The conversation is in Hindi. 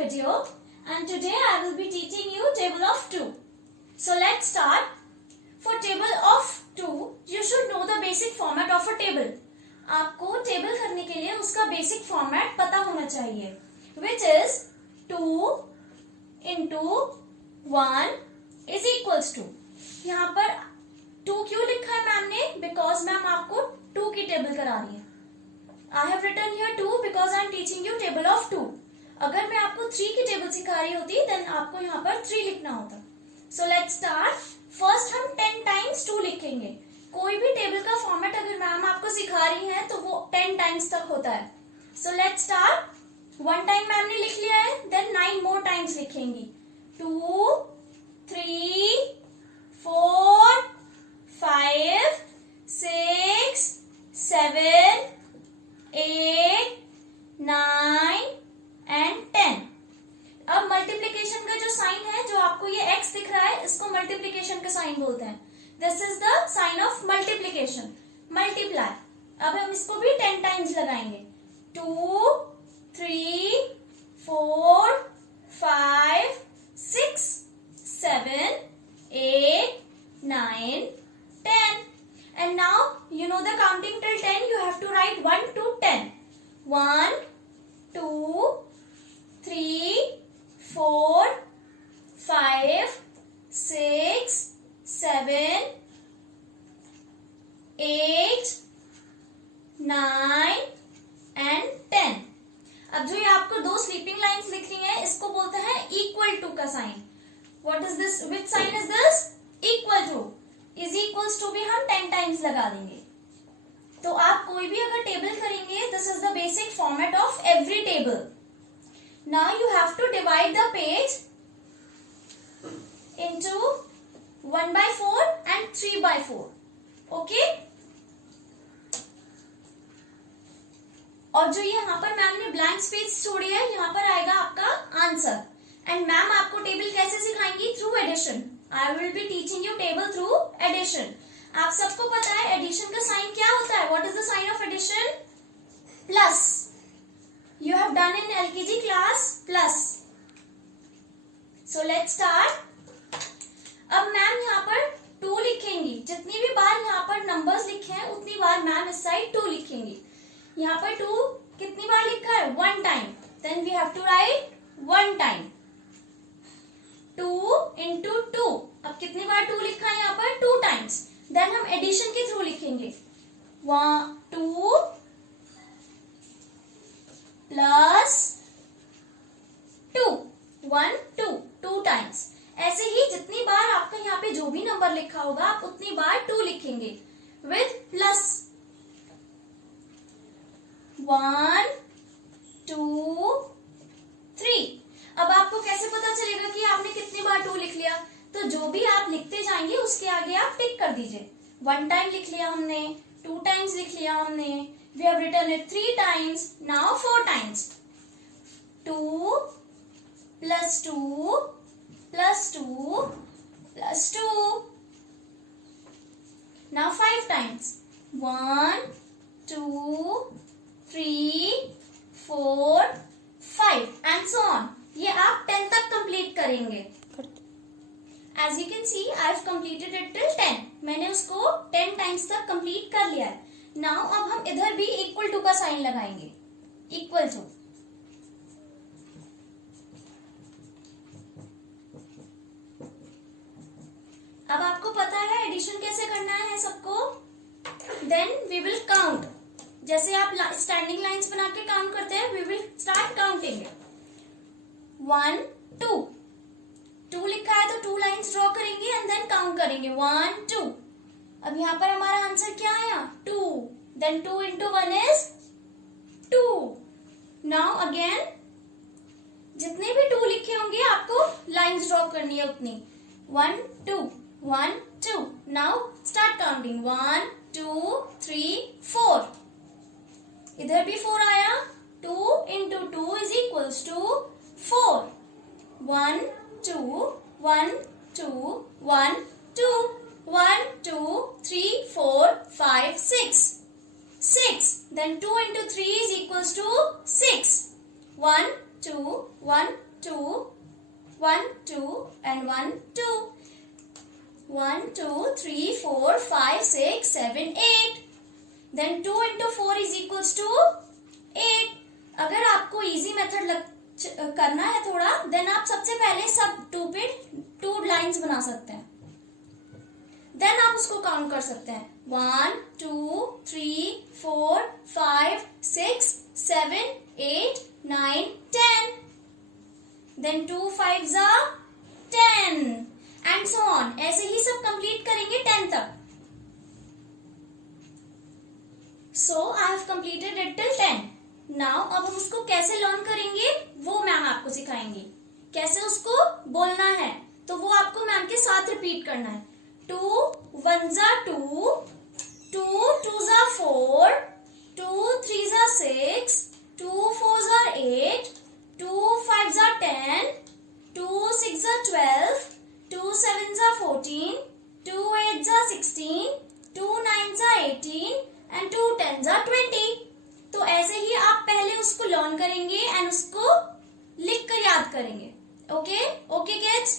video, and today I will be teaching you table of 2. So let's start. For table of 2, you should know the basic format of a table. आपको टेबल करने के लिए उसका बेसिक फॉर्मेट पता होना चाहिए, which is 2 into 1 is equals to. यहाँ पर 2 क्यों लिखा है मैम ने? बिकॉज मैम आपको 2 की टेबल करा रही है. I have written here 2 because I am teaching you table of 2. अगर मैं आपको 3 की टेबल सिखा रही होती देन आपको यहाँ पर 3 लिखना होता. So let's start. फर्स्ट हम 10 times 2 लिखेंगे. कोई भी टेबल का फॉर्मेट अगर मैम आपको सिखा रही है तो वो 10 times तक होता है. So let's start. 1 time ma'am ने लिख लिया है, then 9 more times लिखेंगी. 2, 3, 4, 5, 6, 7, 8, 9 and 10. अब मल्टीप्लीकेशन का जो साइन है, जो आपको ये x दिख रहा है, इसको मल्टीप्लीकेशन का साइन बोलते हैं. This is the sign of multiplication, multiply. अब हम इसको भी 10 टाइम्स लगाएंगे. 2, 3, 4, 5, 6, 7, 8, 9, 10. And now you know the counting till 10. You have to write 1 to 10. 1, 2, 3, 4, 5, 6, 7, 8, 9 and 10. अब जो ये आपको 2 स्लीपिंग लाइंस लिख रही हैं, इसको बोलते हैं इक्वल टू का sign. What is this? Which sign is this? Equal to. Is equals to भी हम 10 टाइम्स लगा देंगे. तो आप कोई भी अगर टेबल करेंगे, this is the basic format of every table. Now you have to divide the page into 1/4 and 3/4. Okay? और जो ये यहाँ पर मैम ने ब्लैंक स्पेस छोड़ी है, यहाँ पर आएगा आपका आंसर. एंड मैम आपको टेबल कैसे सिखाएंगी? Through addition. I will be teaching you table through addition. आप सबको पता है एडिशन का साइन क्या होता है. What is the sign of addition? Plus. You have done in LKG class plus. So let's start. अब मैम यहाँ पर 2 लिखेंगी. जितनी भी बार यहाँ पर नंबर्स लिखे हैं उतनी बार मैम इस साइड 2 लिखेंगी. यहाँ पर 2 कितनी बार लिखा है? 1 time. Then we have to write 1 time. 2 into 2. अब कितनी बार 2 लिखा है यहाँ पर? 2 times. Then हम एडिशन के थ्रू लिखेंगे. 1, 2 प्लस 2. 1, 2 टाइम्स. ऐसे ही जितनी बार आपका यहाँ पे जो भी नंबर लिखा होगा आप उतनी बार 2 लिखेंगे विथ प्लस. 1, 2, 3. अब आपको कैसे पता चलेगा कि आपने कितनी बार 2 लिख लिया? तो जो भी आप लिखते जाएंगे उसके आगे आप टिक कर दीजिए. 1 टाइम लिख लिया हमने, 2 टाइम्स लिख लिया हमने, we have written it 3 times, now 4 times. 2 plus 2 plus 2 plus 2. Now 5 times. 1, 2, 3, 4, 5 and so on. ये आप 10 तक कंप्लीट करेंगे. As you can see, I have completed it till 10. मैंने उसको 10 टाइम्स तक कंप्लीट कर लिया है. नाउ अब हम इधर भी इक्वल टू का साइन लगाएंगे. Equal to. अब आपको पता है एडिशन कैसे करना है सबको. Then we will count. जैसे आप स्टैंडिंग लाइंस बना के काउंट करते हैं, वी विल स्टार्ट काउंटिंग. 1, 2. 2 लिखा है तो 2 लाइंस ड्रॉ करेंगे एंड देन काउंट करेंगे. 1, 2. अब यहाँ पर हमारा आंसर क्या आया? 2. Then 2 into 1 is 2. Now again जितने भी 2 लिखे होंगे आपको लाइंस ड्रॉ करनी है उतनी. 1, 2, 1, 2. Now start counting. 1, 2, 3, 4. इधर भी 4 आया. 2 into 2 is equals to 4. 1, 2, 1, 2, 1, 2. 1, 2, 3, 4, 5, 6. 6. Then 2 into 3 is equals to 6. 1, 2, 1, 2, 1, 2 and 1, 2. 1, 2, 3, 4, 5, 6, 7, 8. Then 2 into 4 is equals to 8. अगर आपको इजी मेथड करना है थोड़ा, देन आप सबसे पहले सब 2 पे 2 लाइंस बना सकते हैं, देन आप उसको काउंट कर सकते हैं. 1, 2, 3, 4, 5, 6, 7, 8, 9, 10. Then 2 5s are 10 and so on. ऐसे ही सब कंप्लीट करेंगे 10 तक. So I have completed it till 10. Now अब हम उसको कैसे लर्न करेंगे वो मैम आपको सिखाएंगे. कैसे उसको बोलना है तो वो आपको मैम के साथ रिपीट करना है. 2 1s are 2, 2 2s are 4, 2 3s are 6, 2 4s are 8, 2 5s are 10, 2 6s are 12, 2 7s are 14, 2 8s are 16, 2 9s are 18 and 2 10s are 20. तो ऐसे ही आप पहले उसको लर्न करेंगे एंड उसको लिख कर याद करेंगे. Okay okay kids.